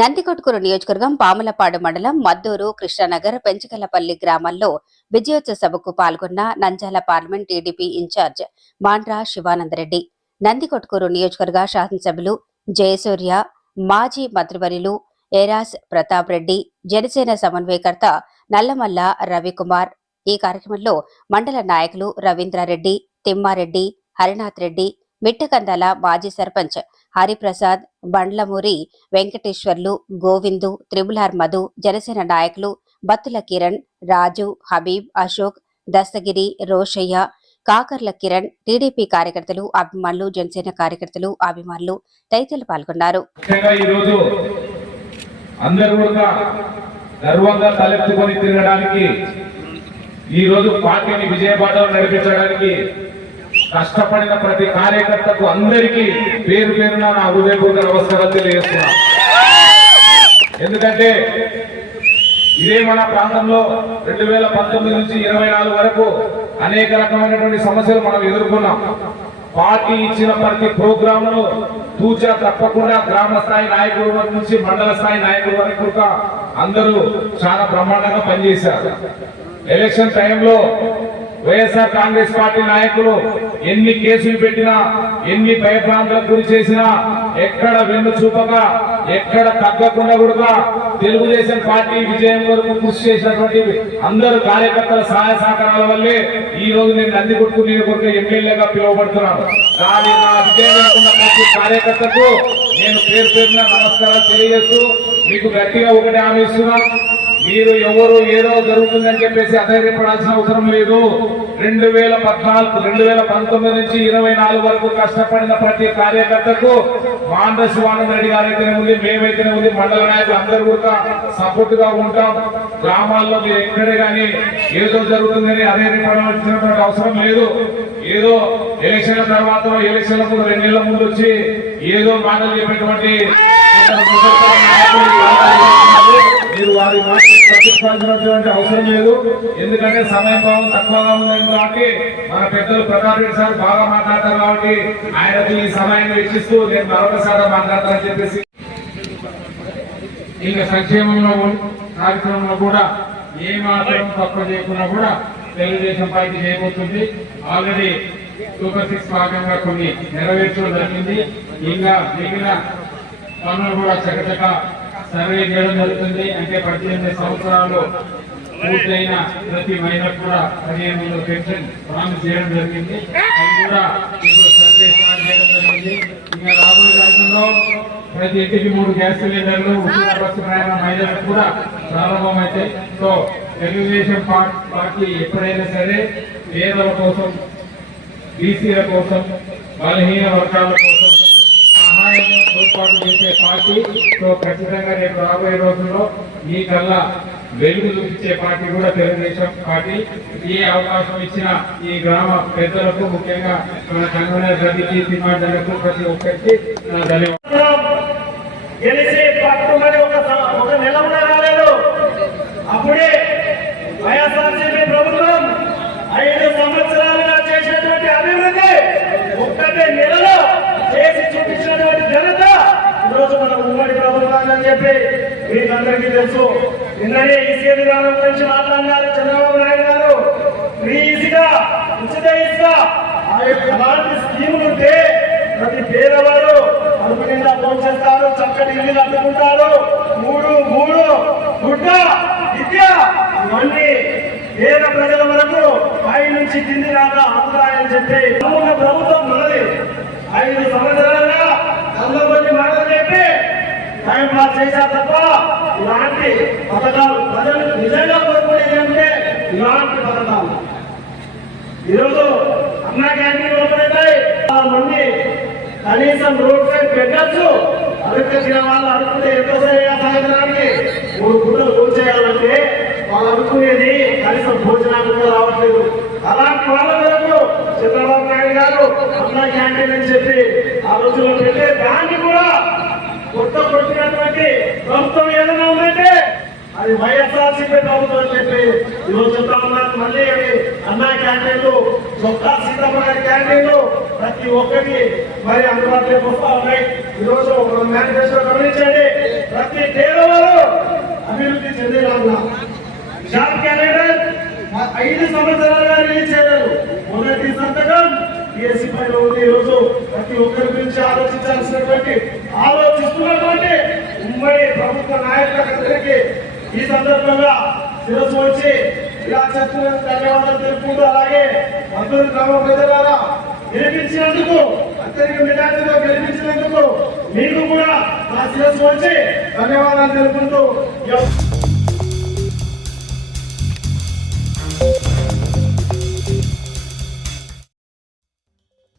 నందికొట్కూరు నియోజకవర్గం పాములపాడు మండలం మద్దూరు కృష్ణానగర్ పెంచకలపల్లి గ్రామాల్లో విజయోత్సవ సభకు పాల్గొన్న నంజాల parliament TDP incharge Mandra Sivananda Reddy. Nandikotkur నియోజకవర్గ శాసనసభ్యులు జయసూర్య మాజీ మంత్రివర్యులు ఏరాస్ ప్రతాప్ రెడ్డి జనసేన సమన్వయకర్త నల్లమల్ల రవికుమార్. ఈ కార్యక్రమంలో మండల నాయకులు రవీంద్రారెడ్డి తిమ్మారెడ్డి హరినాథ్ రెడ్డి మిట్టకందాల మాజీ సర్పంచ్ హరిప్రసాద్ బండ్లమూరి వెంకటేశ్వర్లు గోవిందు త్రిబులార్ మధు జనసేన నాయకులు బత్తుల కిరణ్ రాజు హబీబ్ అశోక్ దస్తగిరి రోషయ్య కాకర్ల కిరణ్ టీడీపీ కార్యకర్తలు అభిమానులు జనసేన కార్యకర్తలు అభిమానులు తదితరులు పాల్గొన్నారు. తలెత్తుకొని తిరగడానికి ఈ రోజు పార్టీని విజయపాఠం నడిపించడానికి కష్టపడిన ప్రతి కార్యకర్తకు అందరికీ పేరు పేరున నా హృదయపూర్వక నమస్కారాలు తెలియజేస్తున్నా. ఎందుకంటే ఇదే మన ప్రాంతంలో రెండు వేల పంతొమ్మిది నుంచి ఇరవై నాలుగు వరకు అనేక రకమైనటువంటి సమస్యలు మనం ఎదుర్కొన్నాం. పార్టీ ఇచ్చిన ప్రతి ప్రోగ్రామ్ను తూచా తప్పకుండా గ్రామ స్థాయి నాయకుల వరకు నుంచి మండల స్థాయి నాయకుల వరకు అందరూ చాలా బ్రహ్మాండంగా పనిచేశారు. ఎలక్షన్ టైంలో వైఎస్ఆర్ కాంగ్రెస్ పార్టీ నాయకులు ఎన్ని కేసులు పెట్టినా ఎన్ని భయభ్రాంతులకు గురి చేసినా ఎక్కడ వెన్ను చూపగా ఎక్కడ తగ్గకుండా కూడా తెలుగుదేశం పార్టీ విజయం వరకు కృషి చేసినటువంటి అందరు కార్యకర్తల సహాయ సహకారాల వల్లే ఈ రోజు నేను నందికొట్టు నియోజకవర్గ ఎమ్మెల్యేగా పిలువబడుతున్నాను. కానీ నా విజయం ప్రతి కార్యకర్తకు నేను పేరు పేరున నమస్కారాలు తెలియజేస్తూ మీకు గట్టిగా ఒకటి హామీ ఇస్తున్నాను మీరు ఎవరు ఏదో జరుగుతుందని చెప్పేసి అధైర్యపడాల్సిన అవసరం లేదు. రెండు వేల పద్నాలుగు రెండు వేల పంతొమ్మిది నుంచి ఇరవై నాలుగు వరకు కష్టపడిన ప్రతి కార్యకర్తకు మాండ్ర శివానంద రెడ్డి గారైతేనే ఉంది మేమైతేనే ఉంది మండల నాయకులు అందరూ కూడా సపోర్ట్గా ఉంటాం. గ్రామాల్లో మీరు ఎక్కడే కానీ ఏదో జరుగుతుందని అధైర్యపడాల్సినటువంటి అవసరం లేదు. ఏదో ఎలక్షన్ల తర్వాత ఎలక్షన్ల ముందు రెండు నెలల ముందు వచ్చి ఏదో మాటలు చెప్పేటువంటి ప్రతిపాదించినటువంటి అవసరం లేదు. ఎందుకంటే సమయం భావం తక్కువగా ఉంది కాబట్టి మన పెద్దలు ప్రతాప్ రెడ్డి సార్ బాగా మాట్లాడతారు కాబట్టి ఆయనకు ఈ సమయాన్ని వెచ్చిస్తూ నేను మరొకసారి మాట్లాడతానని చెప్పేసి ఇంకా సంక్షేమంలో కార్యక్రమంలో కూడా ఏ మాత్రం తక్కువ చేయకుండా కూడా తెలుగుదేశం పార్టీ చేయబోతుంది. ఆల్రెడీ సూపర్ సిక్స్ భాగంగా కొన్ని నెరవేర్చడం జరిగింది. ఇంకా మిగిలిన పనులు కూడా చక్కచక్క సర్వే చేయడం జరుగుతుంది. అంటే పద్దెనిమిది సంవత్సరాలు పూర్తయిన ప్రతి మహిళ కూడా పదిహేను వందల పెన్షన్ ప్రామిస్ చేయడం జరిగింది. అది కూడా ఇప్పుడు సర్వే స్టార్ట్ చేయడం జరిగింది. ఇంకా రాబోయే రాష్ట్రంలో ప్రతి ఇంటికి మూడు గ్యాస్ సిలిండర్లు ఉచిత బస్సు ప్రయాణ మహిళలకు కూడా ప్రారంభమైతే. సో తెలుగుదేశం పార్టీ ఎప్పుడైనా సరే పేదల కోసం బీసీల కోసం బలహీన వర్గాల కోసం తోడ్పాటు చేసే పార్టీ. సో ఖచ్చితంగా రేపు రాబోయే రోజుల్లో మీ కల్లా వెలుగు చూపించే పార్టీ కూడా తెలుగుదేశం పార్టీ. ఏ అవకాశం ఇచ్చిన ఈ గ్రామ పెద్దలకు ముఖ్యంగా మన కన్వీనర్ రవికి తిమ్మాడలకు ప్రతి ఒక్కరికి నా ధన్యవాదాలు గెలిచి పట్టుమని ఒక స- ఒక నెల కూడా రాలేదు అప్పుడే వైఎస్ఆర్సీపీ ప్రభుత్వం ఐదు సంవత్సరాలుగా చేసినటువంటి అభివృద్ధి ఒక్కటే నెలలో చేసి చూపించినటువంటి ఘనత ఈరోజు మన ఉమ్మడి ప్రభుత్వాన్ని అని చెప్పి అందరికీ తెలుసు. నిన్ననే ఈసీ విధానం గురించి మాట్లాడినారు చంద్రబాబు నాయుడు గారు. ఫ్రీ ఈసీగా ఉచిత ఇసుక ఆ యొక్క అలాంటి స్కీములు ఉంటే ప్రతి పేదవాడు అడుగు నిండా భోంచేస్తారు చక్కటి ఇల్లు అందుకుంటారు మూడు మూడు గుడ్డ విద్య ఇవన్నీ పేద ప్రజల వరకు పై నుంచి కింది దాకా అందుతాయని చెప్పి సమూహ ప్రభుత్వం మనది. ఐదు సంవత్సరాలుగా వంద మంది మాటలు చెప్పి టైం పాస్ చేశారు తప్ప ఇలాంటి పథకాలు ప్రజలు నిజంగా కోరుకునేది అంటే ఇలాంటి పథకాలు. ఈరోజు అన్నా క్యాంటీన్ ఓపెన్ అవుతాయి మంది కనీసం రోడ్ సైడ్ పెట్టచ్చు. అడుగు తిన వాళ్ళు అడుగుతే ఎంత సాయంత్రానికి? మూడు గుడ్డలు పూజ చేయాలంటే వాళ్ళు అనుకునేది కనీసం భోజనాలు కూడా రావట్లేదు. అలాంటి వాళ్ళ వరకు చంద్రబాబు నాయుడు గారు అన్నా క్యాంటీన్ అని చెప్పి ఆ రోజుల్లో పెట్టే దాన్ని కూడా కొత్త ప్రభుత్వం ఏదైనా ఉందంటే అది వైఎస్ఆర్సీపీ ప్రభుత్వం అని చెప్పి ఈరోజు చెప్తా ఉన్నాను మళ్ళీ అవి అన్నా క్యాంటీన్లు చొక్కా సీతమ్మ గారి క్యాంటీన్లు ప్రతి ఒక్కటి మరి అందుబాటులోకి వస్తా ఉన్నాయి. ఈరోజు మేనిఫెస్టో గమనించండి. ప్రతి పేదవారు అభివృద్ధి చెందేలా జాబ్ క్యాలెండర్ ఐదు సంవత్సరాలుగా రిలీజ్ చేయలేదు. మొదటి సంతకం ఏసీ పైన ఉంది. ఈరోజు ప్రతి ఒక్కరి గురించి ఆలోచించాల్సినటువంటి ఆలోచన ఉమ్మడి ప్రభుత్వ నాయకులందరికీ ఈ సందర్భంగా శిరస్సు వచ్చి ఇలా చెప్తున్నందుకు ధన్యవాదాలు తెలుపుకుంటూ అలాగే మందూరు గ్రామ ప్రజలారా గెలిపించినందుకు అత్యధిక మెజార్టీలో గెలిపించినందుకు మీకు కూడా నా శిరస్సు వచ్చి ధన్యవాదాలు తెలుపుకుంటూ